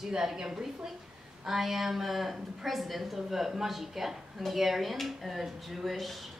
Do that again briefly. I am the president of Majike, Hungarian Jewish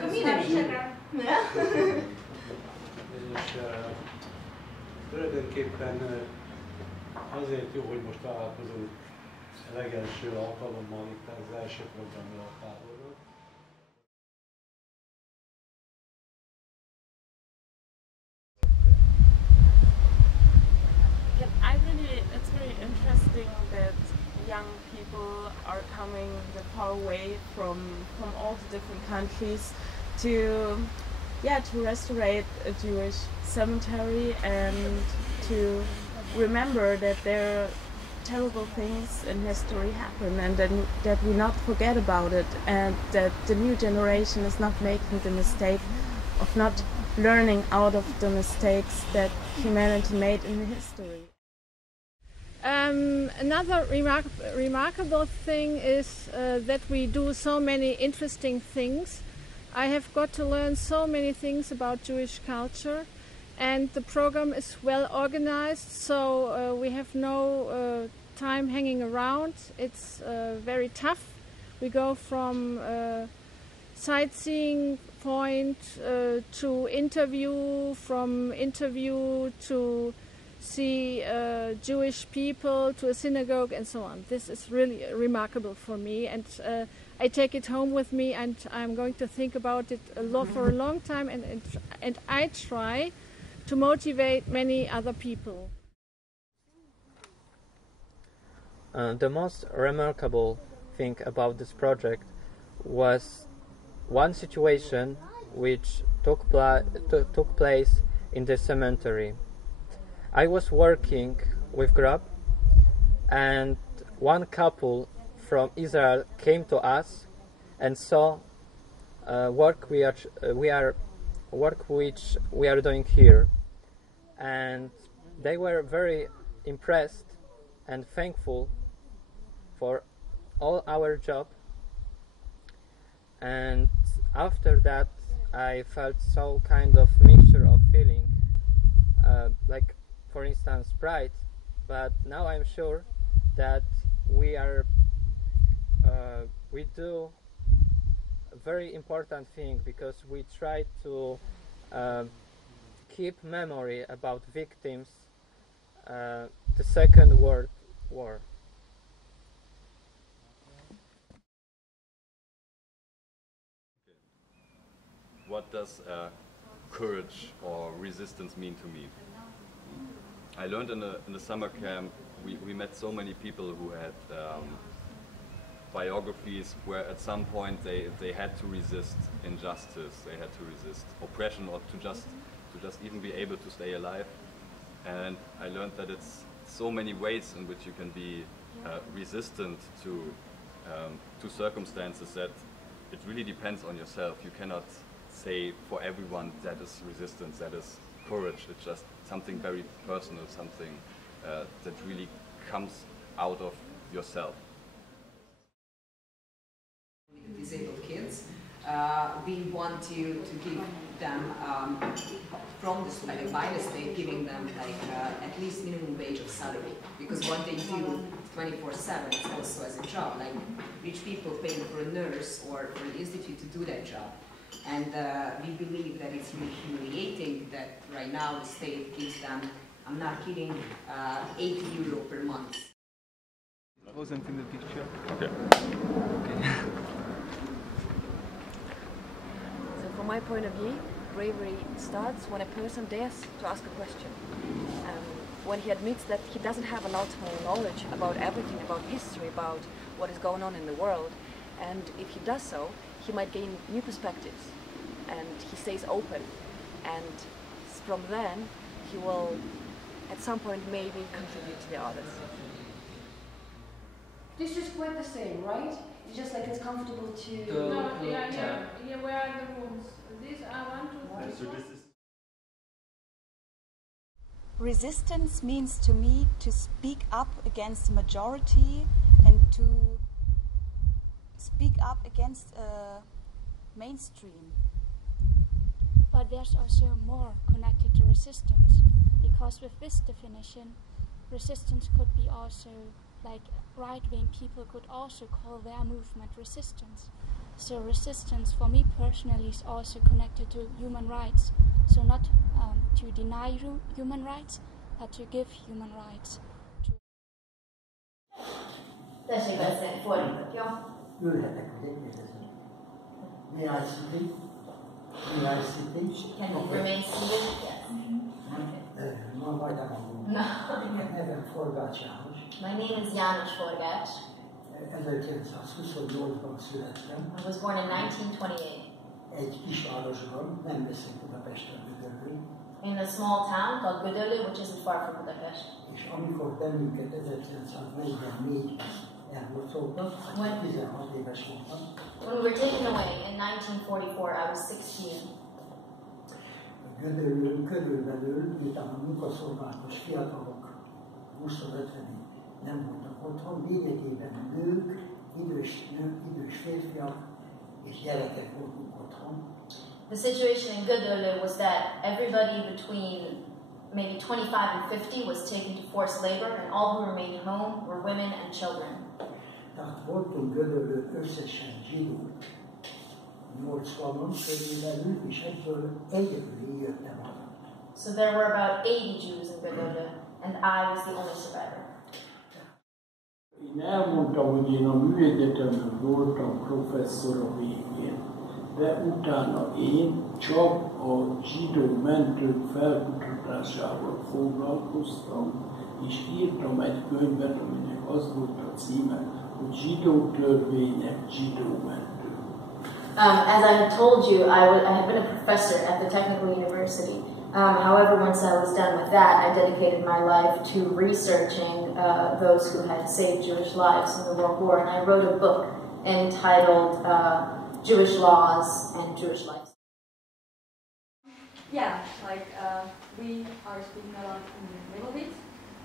community. Yeah. És tulajdonképpen azért jó, hogy most találkozunk a legelső alkalommal itt az első programja a táborról. It's very interesting that young people are coming far away from all the different countries to restaurate a Jewish cemetery and to remember that there are terrible things in history happen and that we not forget about it, and that the new generation is not making the mistake of not learning out of the mistakes that humanity made in history. Another remarkable thing is that we do so many interesting things. I have got to learn so many things about Jewish culture, and the program is well organized, so we have no time hanging around. It's very tough. We go from sightseeing point to interview, from interview to see Jewish people, to a synagogue and so on. This is really remarkable for me, and I take it home with me, and I'm going to think about it for a long time, and I try to motivate many other people. The most remarkable thing about this project was one situation which took place in the cemetery. I was working with group, and one couple from Israel came to us and saw work which we are doing here, and they were very impressed and thankful for all our job. And after that, I felt so kind of mixture of feeling, like, for instance, pride, but now I'm sure that we do a very important thing, because we try to keep memory about victims the Second World War. What does courage or resistance mean to me? I learned in the summer camp, we met so many people who had biographies where at some point they had to resist injustice, they had to resist oppression, or to just even be able to stay alive. And I learned that it's so many ways in which you can be resistant to circumstances, that it really depends on yourself. You cannot say for everyone that is resistance, that is courage. It's just something very personal, something that really comes out of yourself. Disabled kids, we want to give them from the state, by the state, giving them like at least minimum wage of salary, because what they do 24/7. It's also as a job, like rich people paying for a nurse or for an institute to do that job. And we believe that it's really humiliating that right now the state gives them, I'm not kidding, 80 euro per month. I wasn't in the picture. Okay. So from my point of view, bravery starts when a person dares to ask a question. When he admits that he doesn't have a lot of knowledge about everything, about history, about what is going on in the world, and if he does so, he might gain new perspectives, and he stays open, and from then he will at some point maybe contribute to the others. This is quite the same, right? It's just like it's comfortable to... No, yeah, where are the rooms? These are 1, 2, 3, 4. Resistance means to me to speak up against the majority and to speak up against a mainstream. But there's also more connected to resistance, because with this definition, resistance could be also like right-wing people could also call their movement resistance. So resistance for me personally is also connected to human rights. So not to deny human rights, but to give human rights. Tessék beszélni, fordítok, jó? Ülhetek, hogy kérdezem. May I speak? May I speak? Can you remain seated? Yes. Ma majdnem angolul. Nevem Forgács János. My name is János Forgács. 1928-ban születtem. I was born in 1928. Egy kisvárosban, nem messze Budapesttől Gödöllő. In a small town called Gödöllő, which isn't far from Budapest. És amikor bennünket 1944-ben elhurcoltak, 16 éves voltam. When we were taken away in 1944, I was 16. Gödöllőn körülbelül, miután a munkaszolgálatos fiatalok 20-50-ig nem voltak otthon, lényegében nők, idős férfiak és gyerekek voltunk otthon. The situation in Gödöllő was that everybody between maybe 25 and 50 was taken to forced labor, and all who remained home were women and children. Tehát voltunk Gödöllőn összesen zsidók 80-on körülbelül, és egyből egyedül jöttem haza. So there were about 80 Jews in Gödöllő, and I was the only survivor. Én elmondtam, hogy én a műegyetemen voltam professzor a végén, de utána én csak a zsidó mentők felkutatásával foglalkoztam, és írtam egy könyvet, aminek az volt a címe, hogy zsidó törvények, zsidó mentők. As I had told you, I had been a professor at the Technical University. However, once I was done with that, I dedicated my life to researching those who had saved Jewish lives in the World War, and I wrote a book entitled Jewish Laws and Jewish Lives. Yeah, like we are speaking a lot in the middle of it,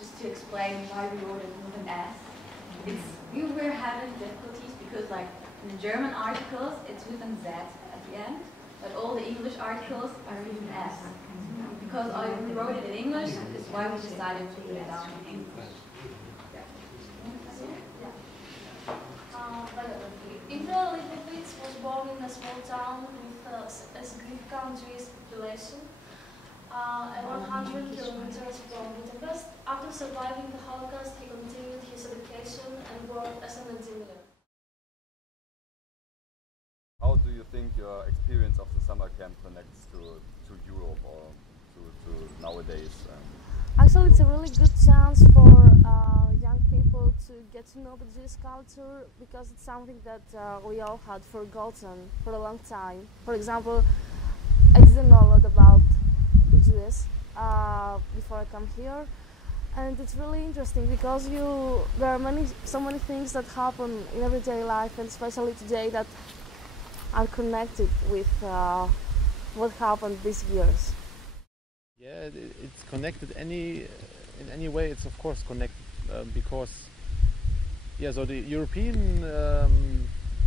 just to explain why we wrote it with an S. We were having difficulties because like in the German articles, it's with an Z at the end, but all the English articles are with an S. Because we wrote it in English, is why we decided to put it down in English. Indra Lipovitz was born in a small town with a significant Jewish population, 100 kilometers from Budapest. After surviving the Holocaust, he continued his education and worked as an engineer. How do you think your experience of the summer camp connects to Europe or to nowadays? Actually, it's a really good chance for young people to get to know the Jewish culture, because it's something that we all had forgotten for a long time. For example, I didn't know a lot about the Jews before I come here, and it's really interesting because there are so many things that happen in everyday life, and especially today, that are connected with what happened these years. Yeah, it's connected in any way. It's of course connected because so the European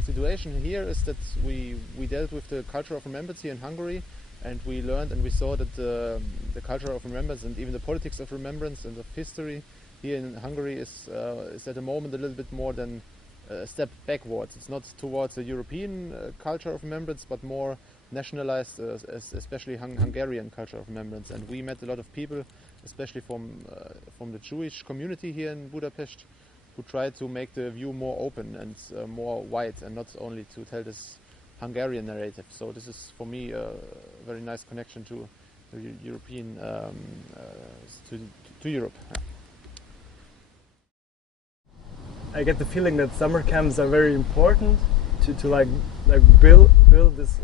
situation here is that we dealt with the culture of remembrance here in Hungary, and we learned and we saw that the culture of remembrance and even the politics of remembrance and of history here in Hungary is at the moment a little bit more than a step backwards. It's not towards a European culture of remembrance, but more nationalized, especially Hungarian culture of remembrance. And we met a lot of people, especially from the Jewish community here in Budapest, who tried to make the view more open and more wide, and not only to tell this Hungarian narrative. So this is for me a very nice connection to the European, to Europe. Yeah. I get the feeling that summer camps are very important to like build this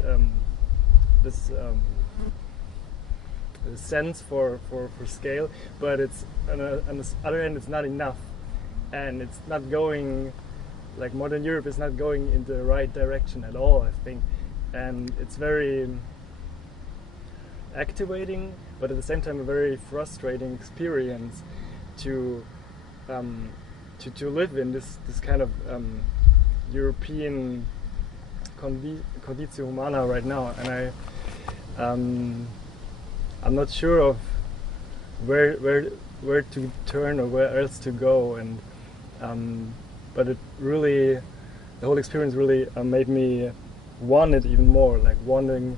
sense for scale, but it's on the other hand it's not enough, and it's not going, like modern Europe is not going in the right direction at all, I think, and it's very activating, but at the same time a very frustrating experience to live in this kind of European conditio humana right now, and I'm not sure of where to turn or where else to go, and but it really, the whole experience really made me want it even more, like wanting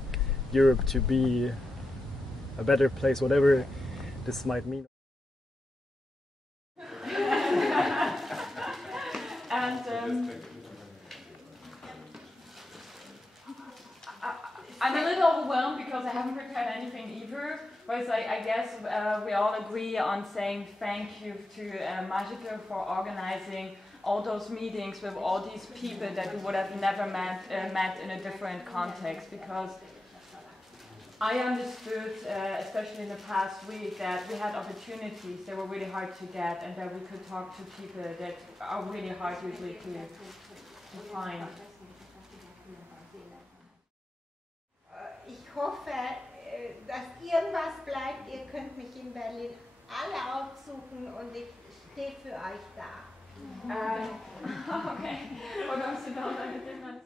Europe to be a better place, whatever this might mean. And I'm a little overwhelmed because I haven't prepared anything either. But it's like, I guess we all agree on saying thank you to Magica for organizing all those meetings with all these people that we would have never met in a different context. Because I understood, especially in the past week, that we had opportunities that were really hard to get, and that we could talk to people that are really hard usually to find. Ich hoffe, dass irgendwas bleibt. Ihr könnt mich in Berlin alle aufsuchen und ich stehe für euch da. Okay. Podam si dál na jedné.